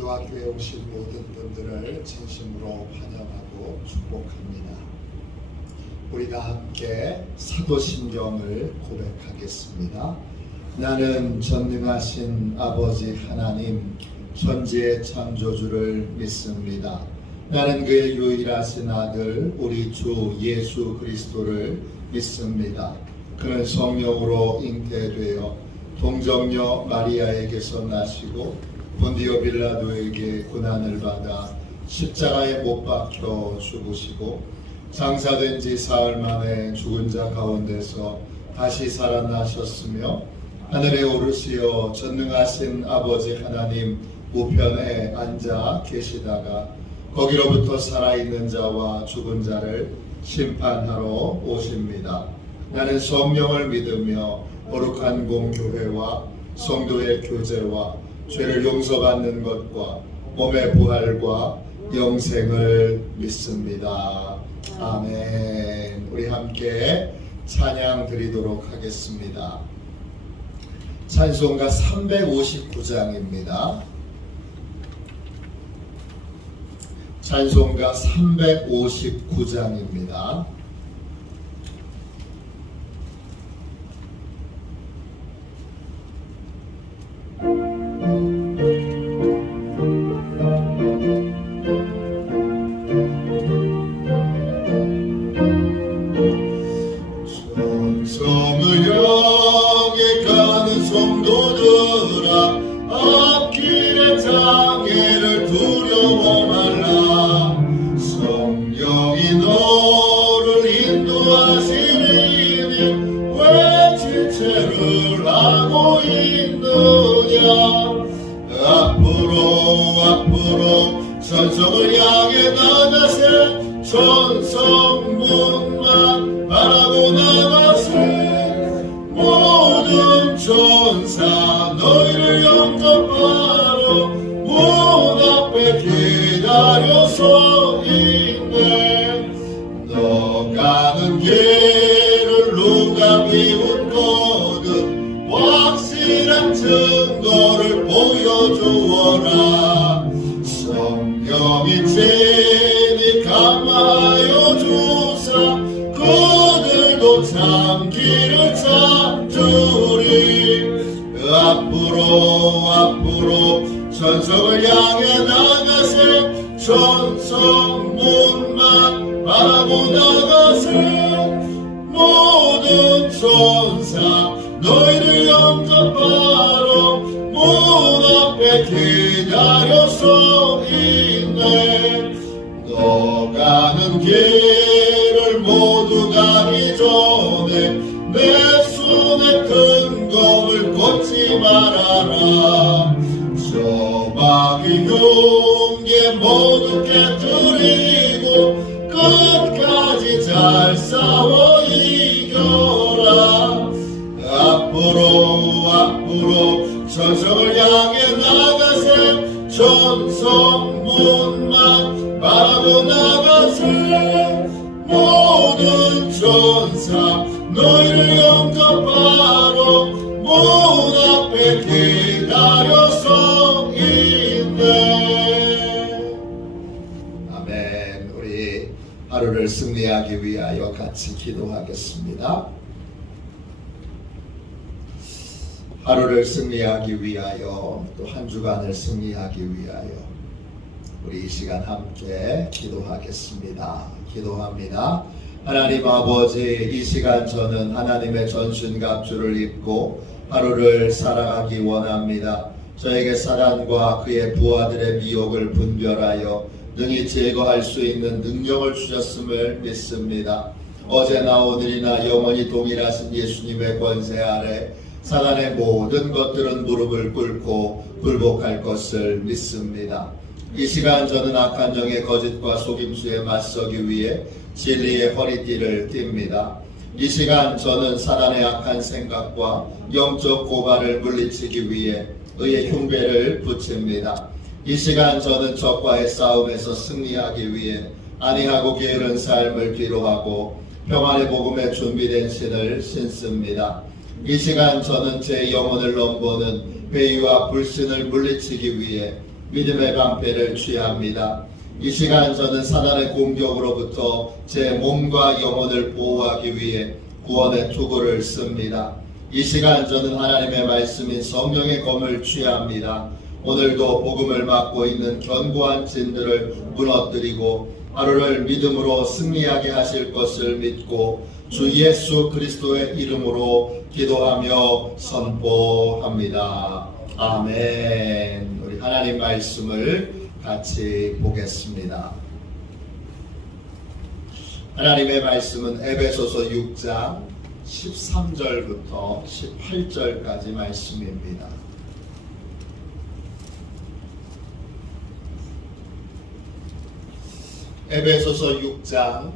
기도학교에 오신 모든 분들을 진심으로 환영하고 축복합니다. 우리 다 함께 사도신경을 고백하겠습니다. 나는 전능하신 아버지 하나님 천지의 창조주를 믿습니다. 나는 그의 유일하신 아들 우리 주 예수 그리스도를 믿습니다. 그는 성령으로 잉태되어 동정녀 마리아에게서 나시고 본디오 빌라도에게 고난을 받아 십자가에 못 박혀 죽으시고 장사된 지 사흘 만에 죽은 자 가운데서 다시 살아나셨으며 하늘에 오르시어 전능하신 아버지 하나님 우편에 앉아 계시다가 거기로부터 살아있는 자와 죽은 자를 심판하러 오십니다. 나는 성령을 믿으며 거룩한 공교회와 성도의 교제와 죄를 용서받는 것과 몸의 부활과 영생을 믿습니다. 아멘. 우리 함께 찬양 드리도록 하겠습니다. 찬송가 359장입니다. 찬송가 359장입니다. 성을 향해 가는 성도들아 앞길의 장애를 두려워 말라. 성령이 너를 인도하시리니 왜 지체를 하고 있느냐. 앞으로 전성을 향해 나가세. 전성문만 바라고 나가세. 모든 천사 너희를 영접하러 문 앞에 기다려 서 있네. 너 가는 길을 누가 비웃거든 확실한 증거를 보여주어라. 성령이 진히 감하여 주사 그들도 참기를 찾으리. 앞으로 전성을 향해 나가세. 전성문만 바라고 나가세. 모든 천사 너희를 영접하러 문 앞에 기다려 서 있네. 너 가는 길을 모두 가기 전에 내 손에 근검을 꽂지 말아라. 저박이 흉계 모두 깨뜨리고 끝까지 잘 싸워 이겨라. 앞으로 전성을 향해 나가세. 전성문만 바라고 나가세. 모든 천사 너희를 영접하러 문 앞에 기다려 서 있네. 아멘. 우리 하루를 승리하기 위하여 같이 기도하겠습니다. 하루를 승리하기 위하여 또 한 주간을 승리하기 위하여 우리 이 시간 함께 기도하겠습니다. 기도합니다. 하나님 아버지, 이 시간 저는 하나님의 전신갑주를 입고 하루를 살아가기 원합니다. 저에게 사단과 그의 부하들의 미혹을 분별하여 능히 제거할 수 있는 능력을 주셨음을 믿습니다. 어제나 오늘이나 영원히 동일하신 예수님의 권세 아래 사단의 모든 것들은 무릎을 꿇고 굴복할 것을 믿습니다. 이 시간 저는 악한 영의 거짓과 속임수에 맞서기 위해 진리의 허리띠를 띱니다. 이 시간 저는 사단의 악한 생각과 영적 고발을 물리치기 위해 의의 흉배를 붙입니다. 이 시간 저는 적과의 싸움에서 승리하기 위해 안이하고 게으른 삶을 뒤로하고 평안의 복음에 준비된 신을 신습니다. 이 시간 저는 제 영혼을 넘보는 회의와 불신을 물리치기 위해 믿음의 방패를 취합니다. 이 시간 저는 사단의 공격으로부터 제 몸과 영혼을 보호하기 위해 구원의 투구를 씁니다. 이 시간 저는 하나님의 말씀인 성령의 검을 취합니다. 오늘도 복음을 맡고 있는 견고한 진들을 무너뜨리고 하루를 믿음으로 승리하게 하실 것을 믿고 주 예수 그리스도의 이름으로 기도하며 선포합니다. 아멘. 우리 하나님 말씀을 같이 보겠습니다. 하나님의 말씀은 에베소서 6장 13절부터 18절까지 말씀입니다. 에베소서 6장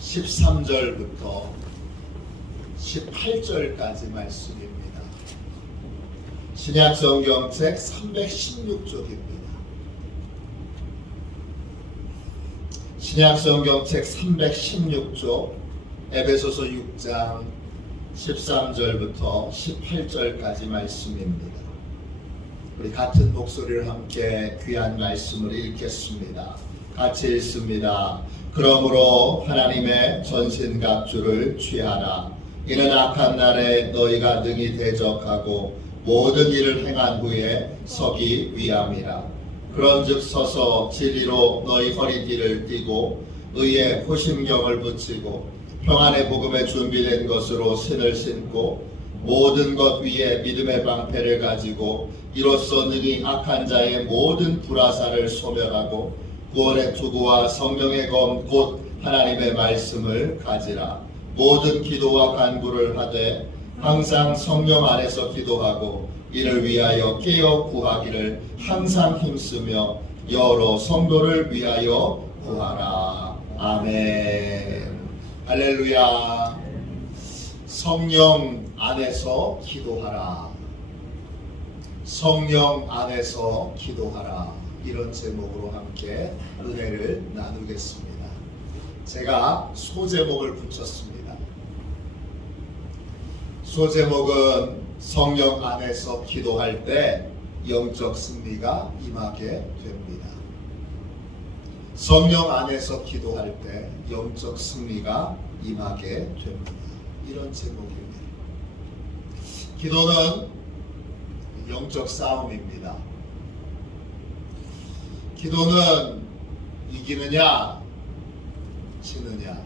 13절부터 18절까지 말씀입니다. 신약성경책 316쪽입니다. 신약성경책 316쪽 에베소서 6장 13절부터 18절까지 말씀입니다. 우리 같은 목소리를 함께 귀한 말씀을 읽겠습니다. 같이 읽습니다. 그러므로 하나님의 전신갑주를 취하라. 이는 악한 날에 너희가 능히 대적하고 모든 일을 행한 후에 서기 위함이라. 그런즉 서서 진리로 너희 허리띠를 띠고 의의 호심경을 붙이고 평안의 복음에 준비된 것으로 신을 신고 모든 것 위에 믿음의 방패를 가지고 이로써 능히 악한 자의 모든 불화살을 소멸하고 구원의 투구와 성령의 검 곧 하나님의 말씀을 가지라. 모든 기도와 간구를 하되 항상 성령 안에서 기도하고 이를 위하여 깨어 구하기를 항상 힘쓰며 여러 성도를 위하여 구하라. 아멘. 할렐루야. 성령 안에서 기도하라. 성령 안에서 기도하라. 이런 제목으로 함께 은혜를 나누겠습니다. 제가 소제목을 붙였습니다. 소제목은 성령 안에서 기도할 때 영적 승리가 임하게 됩니다. 성령 안에서 기도할 때 영적 승리가 임하게 됩니다. 이런 제목입니다. 기도는 영적 싸움입니다. 기도는 이기느냐 지느냐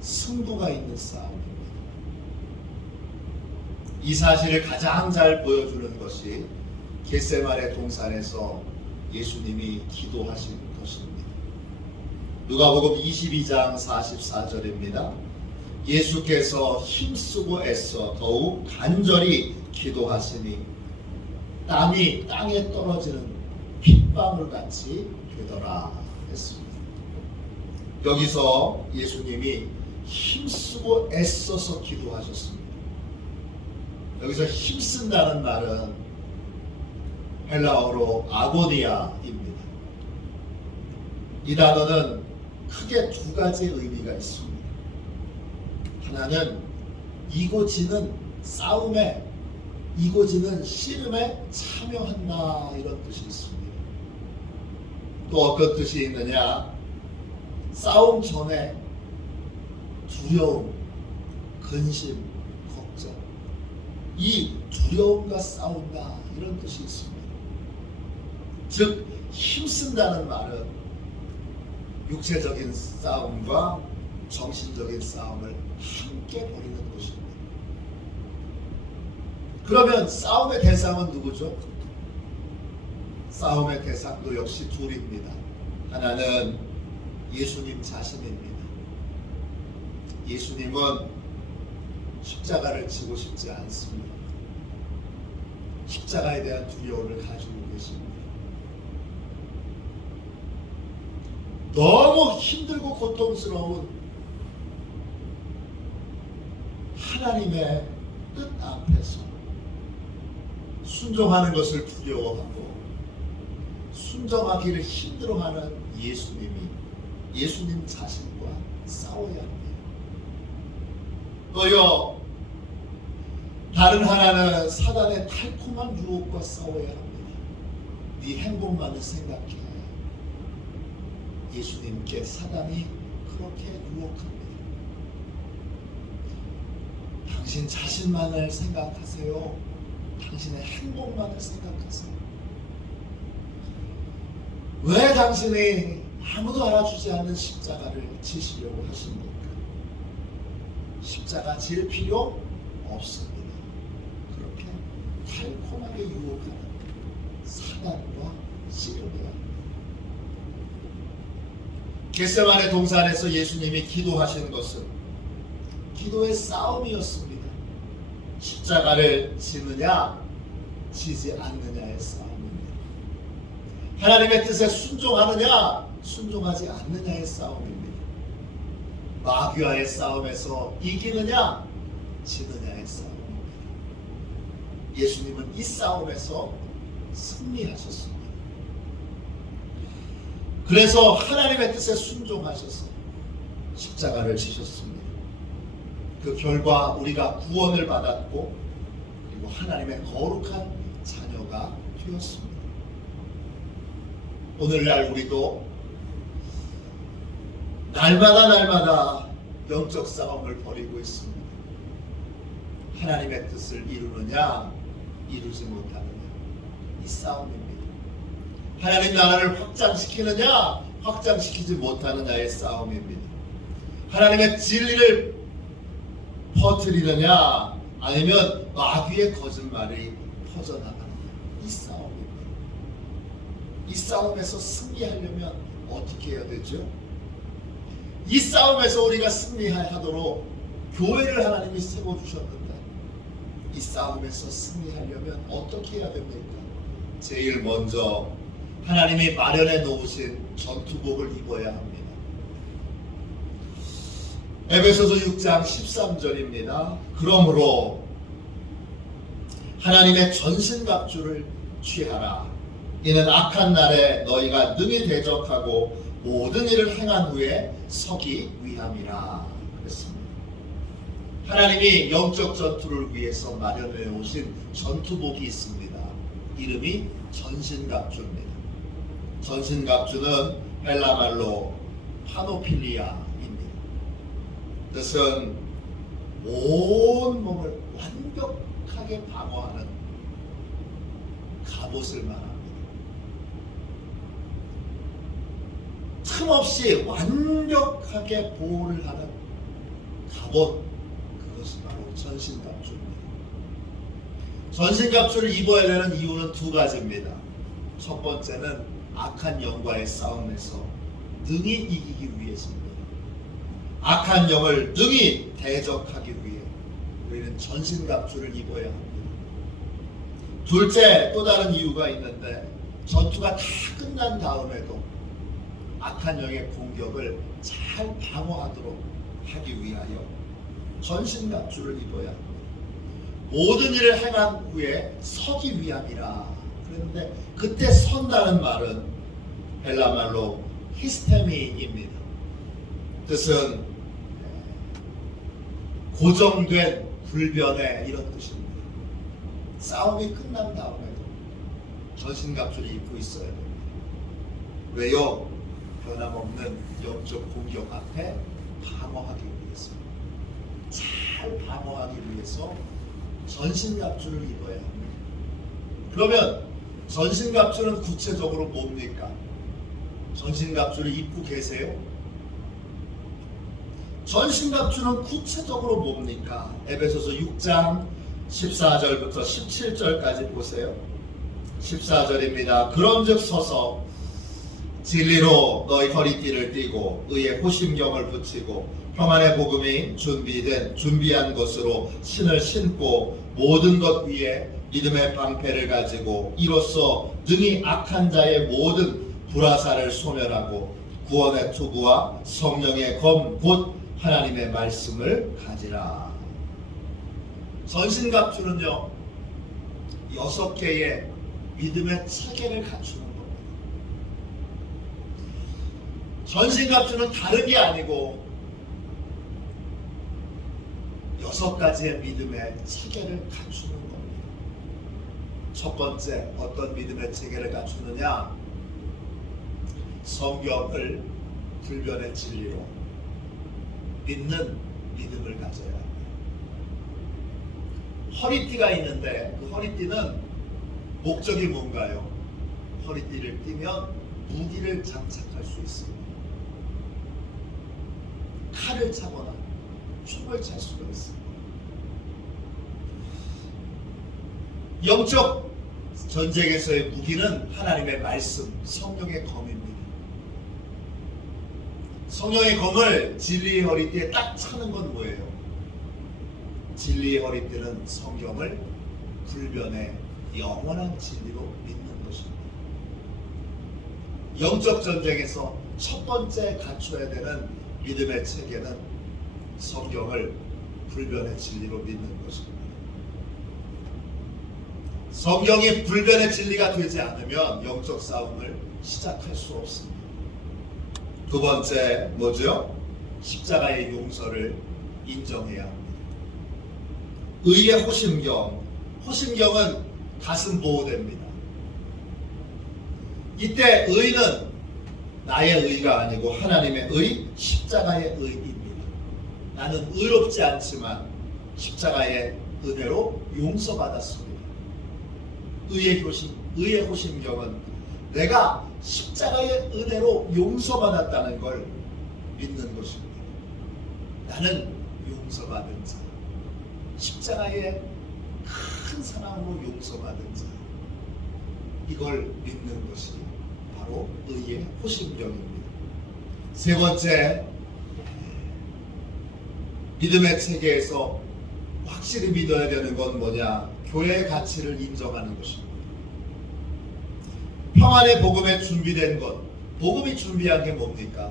승부가 있는 싸움입니다. 이 사실을 가장 잘 보여주는 것이 겟세마네 동산에서 예수님이 기도하신 것입니다. 누가복음 22장 44절입니다. 예수께서 힘쓰고 애써 더욱 간절히 기도하시니 땀이 땅에 떨어지는 핏방울 같이 되더라 했습니다. 여기서 예수님이 힘쓰고 애써서 기도하셨습니다. 여기서 힘쓴다는 말은 헬라어로 아고니아입니다. 이 단어는 크게 두 가지 의미가 있습니다. 하나는 이고지는 싸움에, 이고지는 씨름에 참여한다 이런 뜻이 있습니다. 또 어떤 뜻이 있느냐? 싸움 전에 두려움, 근심, 걱정, 이 두려움과 싸운다 이런 뜻이 있습니다. 즉 힘쓴다는 말은 육체적인 싸움과 정신적인 싸움을 함께 벌이는 것입니다. 그러면 싸움의 대상은 누구죠? 싸움의 대상도 역시 둘입니다. 하나는 예수님 자신입니다. 예수님은 십자가를 지고 싶지 않습니다. 십자가에 대한 두려움을 가지고 계십니다. 너무 힘들고 고통스러운 하나님의 뜻 앞에서 순종하는 것을 두려워하고 순종하기를 힘들어하는 예수님 자신과 싸워야 합니다. 또요, 다른 하나는 사단의 달콤한 유혹과 싸워야 합니다. 네 행복만을 생각해. 예수님께 사단이 그렇게 유혹합니다. 당신 자신만을 생각하세요. 당신의 행복만을 생각하세요. 왜 당신이 아무도 알아주지 않는 십자가를 지시려고 하십니까? 십자가 질 필요 없습니다. 그렇게 달콤하게 유혹하는 사단과 씨름이야. 겟세마네 동산에서 예수님이 기도하신 것은 기도의 싸움이었습니다. 십자가를 지느냐 지지 않느냐의 싸움입니다. 하나님의 뜻에 순종하느냐 순종하지 않느냐의 싸움입니다. 마귀와의 싸움에서 이기느냐 지느냐의 싸움입니다. 예수님은 이 싸움에서 승리하셨습니다. 그래서 하나님의 뜻에 순종하셔서 십자가를 지셨습니다. 그 결과 우리가 구원을 받았고 그리고 하나님의 거룩한 자녀가 되었습니다. 오늘날 우리도 날마다 영적 싸움을 벌이고 있습니다. 하나님의 뜻을 이루느냐 이루지 못하느냐 이 싸움입니다. 하나님 나라를 확장시키느냐 확장시키지 못하느냐의 싸움입니다. 하나님의 진리를 퍼뜨리느냐 아니면 마귀의 거짓말이 퍼져나가느냐 이 싸움입니다. 이 싸움에서 승리하려면 어떻게 해야 되죠? 이 싸움에서 우리가 승리하도록 교회를 하나님이 세워주셨는데 이 싸움에서 승리하려면 어떻게 해야 됩니까? 제일 먼저 하나님이 마련해 놓으신 전투복을 입어야 합니다. 에베소서 6장 13절입니다. 그러므로 하나님의 전신갑주를 취하라. 이는 악한 날에 너희가 능히 대적하고 모든 일을 행한 후에 서기 위함이라 그랬습니다. 하나님이 영적 전투를 위해서 마련해 오신 전투복이 있습니다. 이름이 전신갑주입니다. 전신갑주는 헬라말로 파노필리아입니다. 뜻은 온 몸을 완벽하게 방어하는 갑옷을 말합니다. 틈없이 완벽하게 보호를 하는 갑옷, 그것이 바로 전신갑주입니다. 전신갑주를 입어야 되는 이유는 두 가지입니다. 첫 번째는 악한 영과의 싸움에서 능히 이기기 위해서입니다. 악한 영을 능히 대적하기 위해 우리는 전신갑주를 입어야 합니다. 둘째, 또 다른 이유가 있는데 전투가 다 끝난 다음에도 악한 영의 공격을 잘 방어하도록 하기 위하여 전신갑주를 입어야 합니다. 모든 일을 행한 후에 서기 위함이라 그랬는데 그때 선다는 말은 헬라말로 히스테미입니다. 뜻은 고정된 불변의 이런 뜻입니다. 싸움이 끝난 다음에도 전신갑주를 입고 있어야 됩니다. 왜요? 변함없는 영적 공격 앞에 방어하기 위해서, 잘 방어하기 위해서 전신갑주를 입어야 합니다. 그러면 전신갑주는 구체적으로 뭡니까? 전신갑주를 입고 계세요? 전신갑주는 구체적으로 뭡니까? 에베소서 6장 14절부터 17절까지 보세요. 14절입니다. 그런즉 서서 진리로 너희 허리띠를 띠고 의의 호심경을 붙이고 평안의 복음이 준비한 것으로 신을 신고 모든 것 위에 믿음의 방패를 가지고 이로써 능히 악한 자의 모든 불화살을 소멸하고 구원의 투구와 성령의 검 곧 하나님의 말씀을 가지라. 전신갑주는요 6개의 믿음의 체계를 갖추는 겁니다. 전신갑주는 다른 게 아니고 6가지의 믿음의 체계를 갖추는 겁니다. 첫 번째, 어떤 믿음의 체계를 갖추느냐? 성경을 불변의 진리로 믿는 믿음을 가져야 합니다. 허리띠가 있는데 그 허리띠는 목적이 뭔가요? 허리띠를 띠면 무기를 장착할 수 있습니다. 칼을 차거나 총을 찰 수가 있습니다. 영적 전쟁에서의 무기는 하나님의 말씀, 성령의 검입니다. 성령의 검을 진리의 허리띠에 딱 차는 건 뭐예요? 진리의 허리띠는 성경을 불변의 영원한 진리로 믿는 것입니다. 영적 전쟁에서 첫 번째 갖춰야 되는 믿음의 체계는 성경을 불변의 진리로 믿는 것입니다. 성경이 불변의 진리가 되지 않으면 영적 싸움을 시작할 수 없습니다. 두 번째 뭐죠? 십자가의 용서를 인정해야 합니다. 의의 호심경, 호심경은 가슴 보호대입니다. 이때 의는 나의 의가 아니고 하나님의 의, 십자가의 의입니다. 나는 의롭지 않지만 십자가의 은혜로 용서받았습니다. 의의 호심경은 내가 십자가의 은혜로 용서받았다는 걸 믿는 것입니다. 나는 용서받은 자, 십자가의 큰 사랑으로 용서받은 자, 이걸 믿는 것이 바로 의의 호심경입니다. 세 번째, 믿음의 체계에서 확실히 믿어야 되는 건 뭐냐? 교회의 가치를 인정하는 것입니다. 평안의 복음에 준비된 것, 복음이 준비한 게 뭡니까?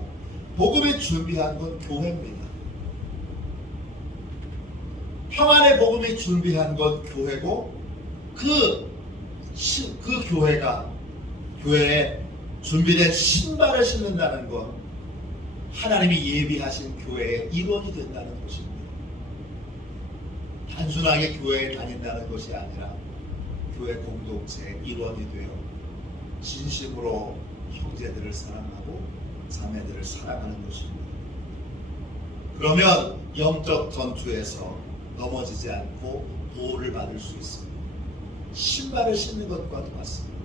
복음이 준비한 건 교회입니다. 평안의 복음이 준비한 건 교회고 그 교회가 교회에 준비된 신발을 신는다는 건 하나님이 예비하신 교회의 일원이 된다는 것입니다. 단순하게 교회에 다닌다는 것이 아니라 교회 공동체의 일원이 되어 진심으로 형제들을 사랑하고 자매들을 사랑하는 것입니다. 그러면 영적 전투에서 넘어지지 않고 보호를 받을 수 있습니다. 신발을 신는 것과도 같습니다.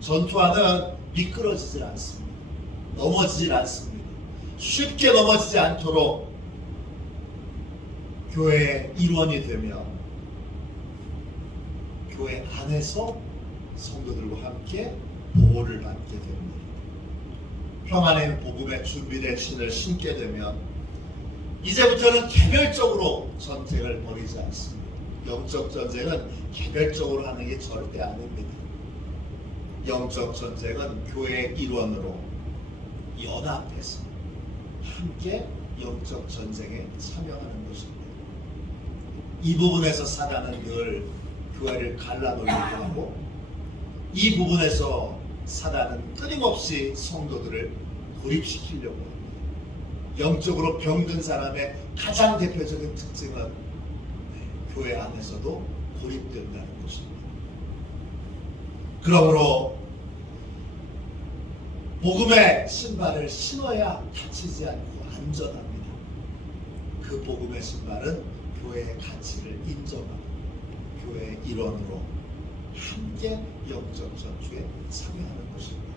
전투화는 미끄러지질 않습니다. 넘어지질 않습니다. 쉽게 넘어지지 않도록 교회의 일원이 되면 교회 안에서 성도들과 함께 보호를 받게 됩니다. 평안의 복음에 준비된 신을 신게 되면 이제부터는 개별적으로 전쟁을 벌이지 않습니다. 영적 전쟁은 개별적으로 하는 게 절대 아닙니다. 영적 전쟁은 교회의 일원으로 연합해서 함께 영적 전쟁에 참여하는 것입니다. 이 부분에서 사단은 늘 교회를 갈라놓으려고 하고, 이 부분에서 사단은 끊임없이 성도들을 고립시키려고 합니다. 영적으로 병든 사람의 가장 대표적인 특징은 교회 안에서도 고립된다는 것입니다. 그러므로 복음의 신발을 신어야 다치지 않고 안전합니다. 그 복음의 신발은 교회의 가치를 인정하고 교회의 일원으로 함께 영적 전투에 참여하는 것입니다.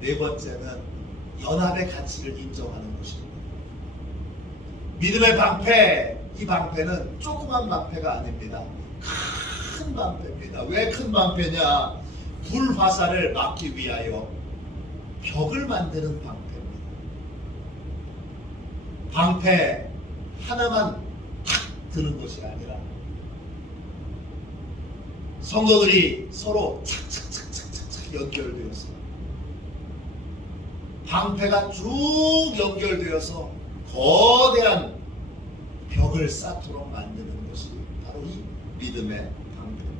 네 번째는 연합의 가치를 인정하는 것입니다. 믿음의 방패, 이 방패는 조그만 방패가 아닙니다. 큰 방패입니다. 왜 큰 방패냐? 불화살을 막기 위하여 벽을 만드는 방패입니다. 방패 하나만 탁 드는 것이 아니라 성도들이 서로 착착착착착 연결되어서 방패가 쭉 연결되어서 거대한 벽을 쌓도록 만드는 것이 바로 이 믿음의 방패입니다.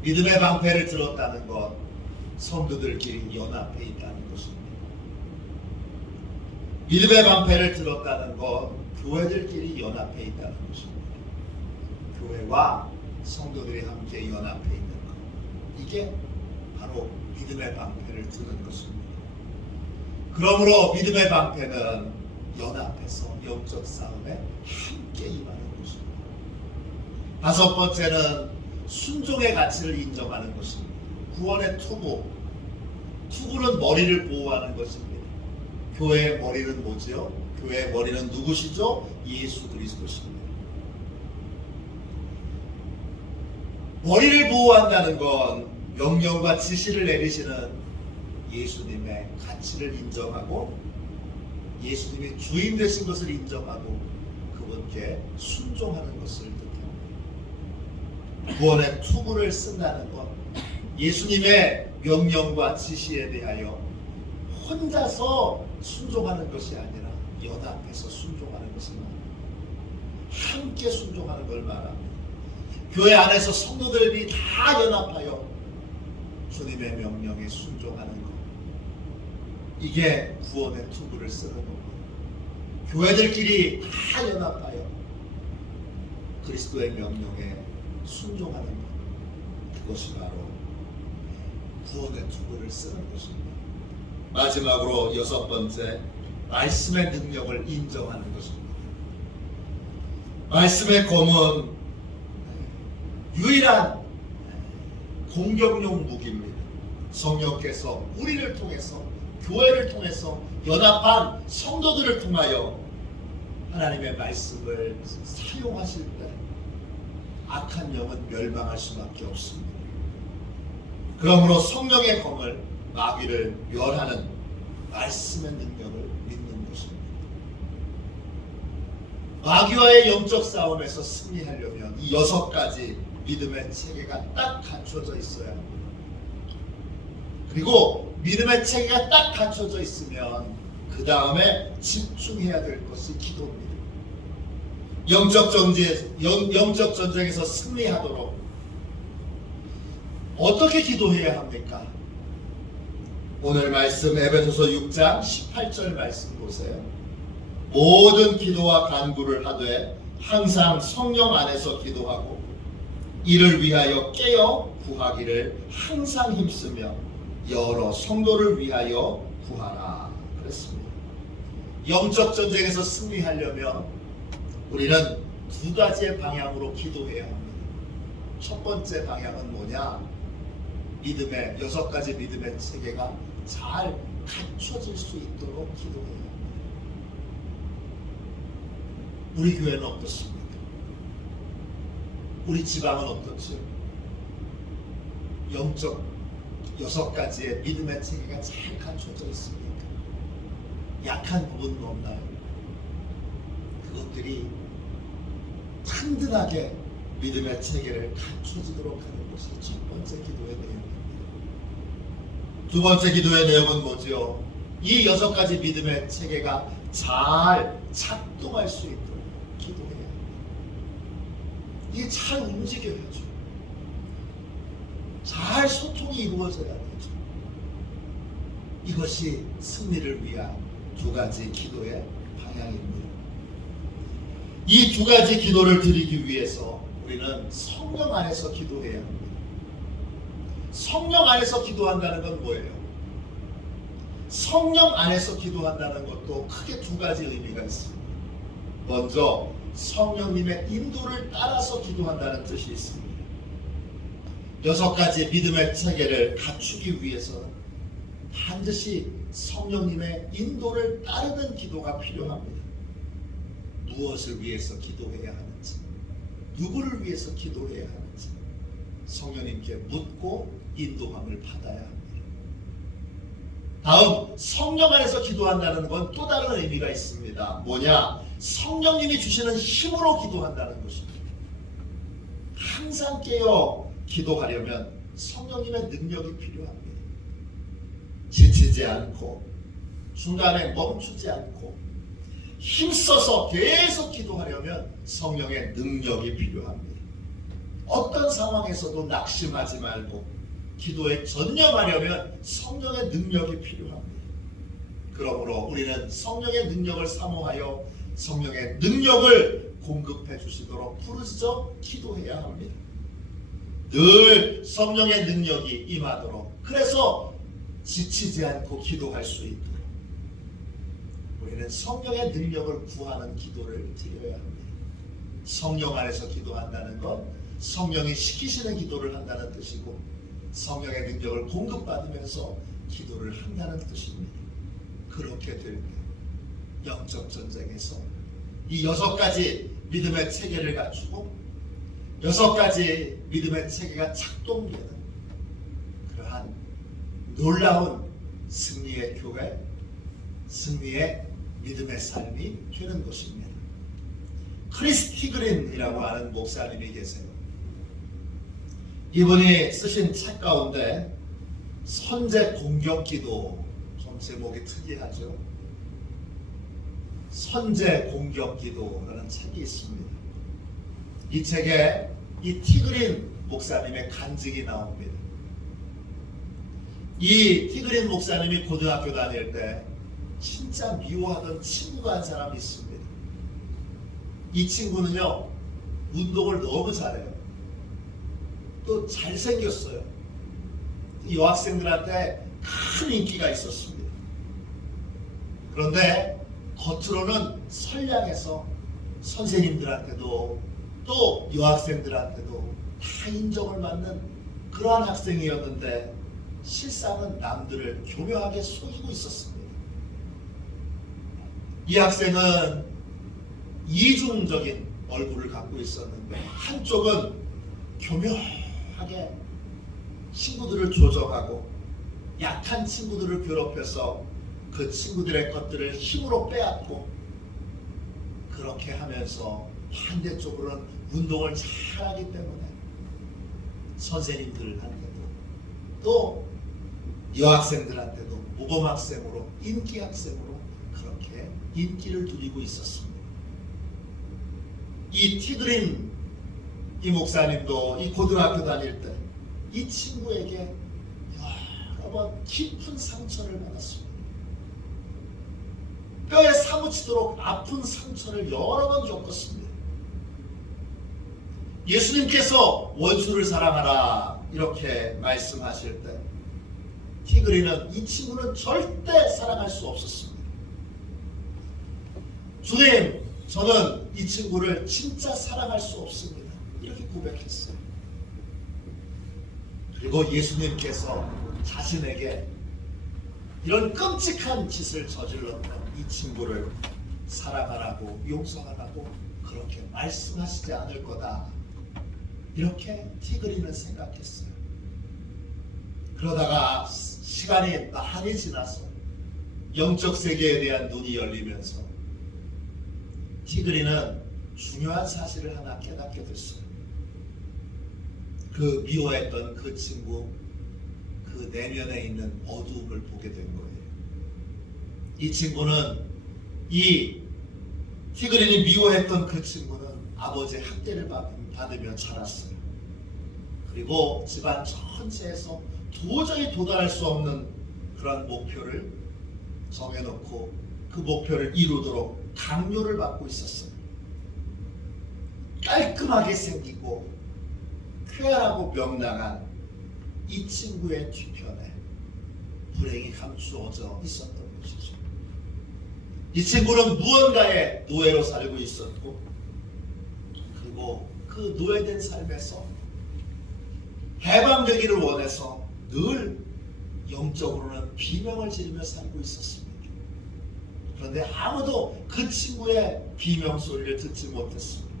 믿음의 방패를 들었다는 것, 성도들끼리 연합해 있다는 것입니다. 믿음의 방패를 들었다는 것, 교회들끼리 연합해 있다는 것입니다. 교회와 성도들이 함께 연합해 있는 것, 이게 바로 믿음의 방패를 드는 것입니다. 그러므로 믿음의 방패는 연합해서 영적 싸움에 함께 임하는 것입니다. 다섯 번째는 순종의 가치를 인정하는 것입니다. 구원의 투구, 투구는 머리를 보호하는 것입니다. 교회의 머리는 뭐지요? 교회의 머리는 누구시죠? 예수 그리스도십니다. 머리를 보호한다는 건 명령과 지시를 내리시는 예수님의 가치를 인정하고 예수님이 주인 되신 것을 인정하고 그분께 순종하는 것을 뜻합니다. 구원의 투구를 쓴다는 것, 예수님의 명령과 지시에 대하여 혼자서 순종하는 것이 아니라 연합해서 순종하는 것을 말합니다. 함께 순종하는 걸 말합니다. 교회 안에서 성도들이 다 연합하여 주님의 명령에 순종하는 것, 이게 구원의 투구를 쓰는 겁니다. 교회들끼리 다 연합하여 그리스도의 명령에 순종하는 것, 그것이 바로 구원의 투구를 쓰는 것입니다. 마지막으로 여섯 번째, 말씀의 능력을 인정하는 것입니다. 말씀의 검은 유일한 공격용 무기입니다. 성령께서 우리를 통해서, 교회를 통해서, 연합한 성도들을 통하여 하나님의 말씀을 사용하실 때 악한 영은 멸망할 수밖에 없습니다. 그러므로 성령의 검을, 마귀를 멸하는 말씀의 능력을 믿는 것입니다. 마귀와의 영적 싸움에서 승리하려면 이 여섯 가지 믿음의 체계가 딱 갖춰져 있어야 합니다. 그리고 믿음의 체계가 딱 갖춰져 있으면 그 다음에 집중해야 될 것이 기도입니다. 영적 전쟁에서 승리하도록 어떻게 기도해야 합니까? 오늘 말씀 에베소서 6장 18절 말씀 보세요. 모든 기도와 간구를 하되 항상 성령 안에서 기도하고 이를 위하여 깨어 구하기를 항상 힘쓰며 여러 성도를 위하여 구하라 그랬습니다. 영적 전쟁에서 승리하려면 우리는 두 가지의 방향으로 기도해야 합니다. 첫 번째 방향은 뭐냐? 믿음의 여섯 가지 믿음의 체계가 잘 갖춰질 수 있도록 기도해야 합니다. 우리 교회는 어떻습니까? 우리 지방은 어떻죠? 영적 여섯 가지의 믿음의 체계가 잘 갖춰져 있습니까? 약한 부분은 없나요? 그것들이 튼튼하게 믿음의 체계를 갖춰지도록 하는 것이 첫 번째 기도의 내용입니다. 두 번째 기도의 내용은 뭐죠? 이 여섯 가지 믿음의 체계가 잘 작동할 수 있도록 기도해야 합니다. 이게 잘 움직여야죠. 잘 소통이 이루어져야 되죠. 이것이 승리를 위한 두 가지 기도의 방향입니다. 이 두 가지 기도를 드리기 위해서 우리는 성령 안에서 기도해야 합니다. 성령 안에서 기도한다는 건 뭐예요? 성령 안에서 기도한다는 것도 크게 두 가지 의미가 있습니다. 먼저 성령님의 인도를 따라서 기도한다는 뜻이 있습니다. 여섯 가지 믿음의 체계를 갖추기 위해서는 반드시 성령님의 인도를 따르는 기도가 필요합니다. 무엇을 위해서 기도해야 하는지, 누구를 위해서 기도해야 하는지 성령님께 묻고 인도함을 받아야 합니다. 다음, 성령 안에서 기도한다는 건 또 다른 의미가 있습니다. 뭐냐? 성령님이 주시는 힘으로 기도한다는 것입니다. 항상 깨어 기도하려면 성령님의 능력이 필요합니다. 지치지 않고 중간에 멈추지 않고 힘써서 계속 기도하려면 성령의 능력이 필요합니다. 어떤 상황에서도 낙심하지 말고 기도에 전념하려면 성령의 능력이 필요합니다. 그러므로 우리는 성령의 능력을 사모하여 성령의 능력을 공급해 주시도록 부르짖어 기도해야 합니다. 늘 성령의 능력이 임하도록, 그래서 지치지 않고 기도할 수 있도록 우리는 성령의 능력을 구하는 기도를 드려야 합니다. 성령 안에서 기도한다는 건 성령이 시키시는 기도를 한다는 뜻이고, 성령의 능력을 공급받으면서 기도를 한다는 뜻입니다. 그렇게 될 때 영적 전쟁에서 이 6가지 믿음의 체계를 갖추고 6가지 믿음의 체계가 작동되는 그러한 놀라운 승리의 교회, 승리의 믿음의 삶이 되는 것입니다. 크리스 티그린이라고 하는 목사님이 계세요. 이분이 쓰신 책 가운데 선제 공격 기도, 좀 제목이 특이하죠. 선제 공격 기도라는 책이 있습니다. 이 책에 이 티그린 목사님의 간증이 나옵니다. 이 티그린 목사님이 고등학교 다닐 때 진짜 미워하던 친구가 한 사람이 있습니다. 이 친구는요, 운동을 너무 잘해요. 또 잘생겼어요. 여학생들한테 큰 인기가 있었습니다. 그런데 겉으로는 선량해서 선생님들한테도 또 여학생들한테도 다 인정을 받는 그러한 학생이었는데, 실상은 남들을 교묘하게 속이고 있었습니다. 이 학생은 이중적인 얼굴을 갖고 있었는데, 한쪽은 교묘하게 친구들을 조정하고 약한 친구들을 괴롭혀서 그 친구들의 것들을 힘으로 빼앗고, 그렇게 하면서 반대쪽으로는 운동을 잘하기 때문에 선생님들한테도 또 여학생들한테도 모범학생으로, 인기학생으로 그렇게 인기를 누리고 있었습니다. 이 티그린 이 목사님도 이 고등학교 다닐 때 이 친구에게 여러 번 깊은 상처를 받았습니다. 뼈에 사무치도록 아픈 상처를 여러 번 겪었습니다. 예수님께서 원수를 사랑하라 이렇게 말씀하실 때 티그린은 이 친구는 절대 사랑할 수 없었습니다. 주님, 저는 이 친구를 진짜 사랑할 수 없습니다. 이렇게 고백했어요. 그리고 예수님께서 자신에게 이런 끔찍한 짓을 저질렀던 이 친구를 사랑하라고, 용서하라고 그렇게 말씀하시지 않을 거다, 이렇게 티그린은 생각했어요. 그러다가 시간이 많이 지나서 영적 세계에 대한 눈이 열리면서 티그린은 중요한 사실을 하나 깨닫게 됐어요. 그 미워했던 그 친구, 그 내면에 있는 어두움을 보게 된 거예요. 이 친구는, 이 티그린이 미워했던 그 친구는 아버지의 학대를 받으며 자랐어요. 그리고 집안 전체에서 도저히 도달할 수 없는 그런 목표를 정해놓고 그 목표를 이루도록 강요를 받고 있었어요. 깔끔하게 생기고 쾌활하고 명랑한 이 친구의 뒤편에 불행이 감추어져 있었던 것이죠. 이 친구는 무언가의 노예로 살고 있었고, 그리고 그 노예된 삶에서 해방되기를 원해서 늘 영적으로는 비명을 지르며 살고 있었습니다. 그런데 아무도 그 친구의 비명 소리를 듣지 못했습니다.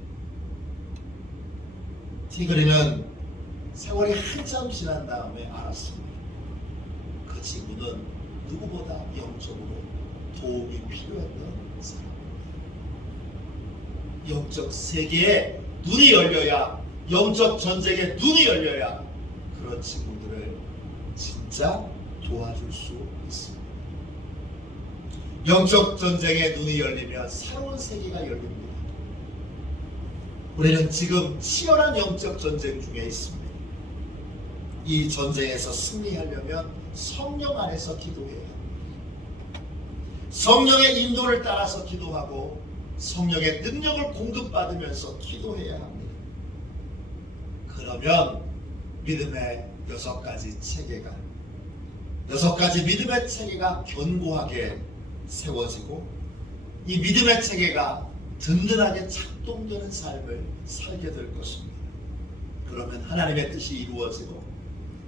티그린은 세월이 한참 지난 다음에 알았습니다. 그 친구는 누구보다 영적으로 도움이 필요했던 사람입니다. 영적 세계에 눈이 열려야, 영적 전쟁에 눈이 열려야 그런 친구들을 진짜 도와줄 수 있습니다. 영적 전쟁에 눈이 열리면 새로운 세계가 열립니다. 우리는 지금 치열한 영적 전쟁 중에 있습니다. 이 전쟁에서 승리하려면 성령 안에서 기도해야 합니다. 성령의 인도를 따라서 기도하고 성령의 능력을 공급받으면서 기도해야 합니다. 그러면 믿음의 6가지 체계가 6가지 믿음의 체계가 견고하게 세워지고 이 믿음의 체계가 든든하게 작동되는 삶을 살게 될 것입니다. 그러면 하나님의 뜻이 이루어지고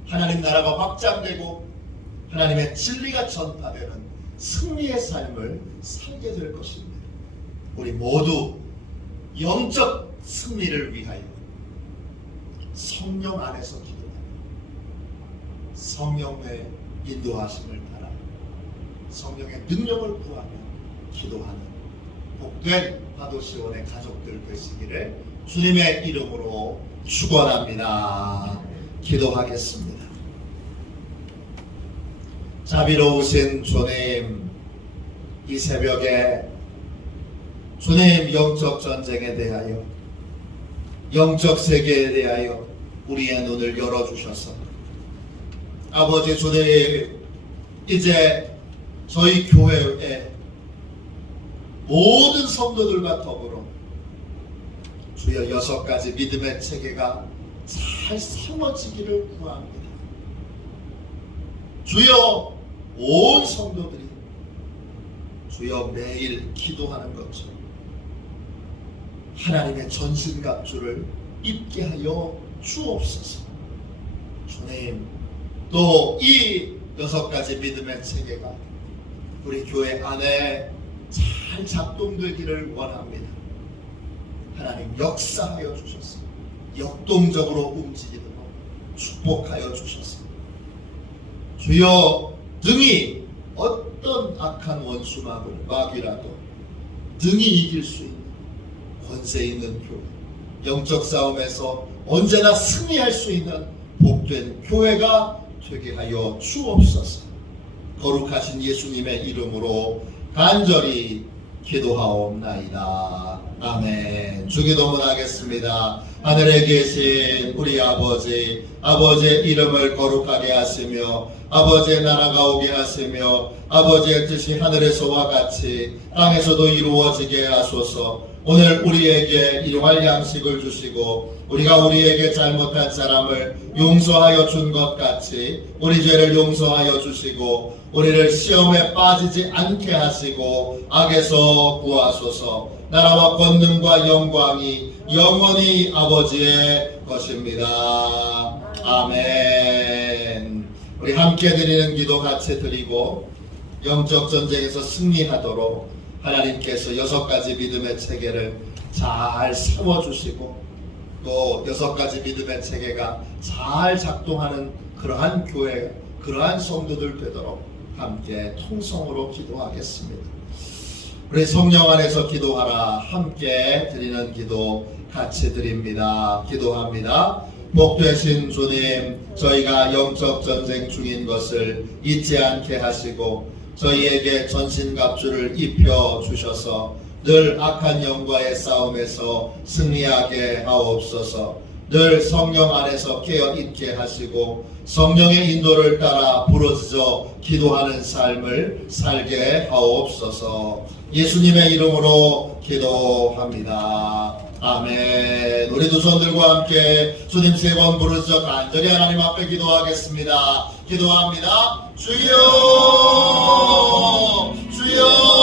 하나님 나라가 확장되고 하나님의 진리가 전파되는 승리의 삶을 살게 될 것입니다. 우리 모두 영적 승리를 위하여 성령 안에서 기도하며 성령의 인도하심을 따라 성령의 능력을 구하며 기도하는 복된 파도시원의 가족들 되시기를 주님의 이름으로 축원합니다. 기도하겠습니다. 자비로우신 주님, 이 새벽에 주님 영적 전쟁에 대하여 영적 세계에 대하여 우리의 눈을 열어주셔서 아버지 주님, 이제 저희 교회의 모든 성도들과 더불어 주여 6가지 믿음의 체계가 잘 세워지기를 구합니다. 주여 온 성도들이 주여 매일 기도하는 것처럼 하나님의 전신갑주를 입게 하여 주옵소서. 주님, 또 이 6가지 믿음의 체계가 우리 교회 안에 잘 작동되기를 원합니다. 하나님 역사하여 주셔서 역동적으로 움직이도록 축복하여 주셔서 주여 능히 어떤 악한 원수 마귀라도 능히 이길 수 있는 권세 있는 교회, 영적 싸움에서 언제나 승리할 수 있는 복된 교회가 되게 하여 주옵소서. 거룩하신 예수님의 이름으로 간절히 기도하옵나이다. 아멘. 주기도문 하겠습니다. 하늘에 계신 우리 아버지, 아버지의 이름을 거룩하게 하시며 아버지의 나라가 오게 하시며 아버지의 뜻이 하늘에서와 같이 땅에서도 이루어지게 하소서. 오늘 우리에게 일용할 양식을 주시고 우리가 우리에게 잘못한 사람을 용서하여 준 것 같이 우리 죄를 용서하여 주시고 우리를 시험에 빠지지 않게 하시고 악에서 구하소서. 나라와 권능과 영광이 영원히 아버지의 것입니다. 아멘. 우리 함께 드리는 기도 같이 드리고 영적 전쟁에서 승리하도록 하나님께서 6가지 믿음의 체계를 잘 세워주시고 또 6가지 믿음의 체계가 잘 작동하는 그러한 교회, 그러한 성도들 되도록 함께 통성으로 기도하겠습니다. 우리 성령 안에서 기도하라. 함께 드리는 기도 같이 드립니다. 기도합니다. 복되신 주님, 저희가 영적 전쟁 중인 것을 잊지 않게 하시고 저희에게 전신갑주를 입혀 주셔서 늘 악한 영과의 싸움에서 승리하게 하옵소서. 늘 성령 안에서 깨어있게 하시고 성령의 인도를 따라 부르짖어 기도하는 삶을 살게 하옵소서. 예수님의 이름으로 기도합니다. 아멘. 우리 두 손들과 함께 주님 3번 부르짖어 간절히 하나님 앞에 기도하겠습니다. 기도합니다. 주여, 주여.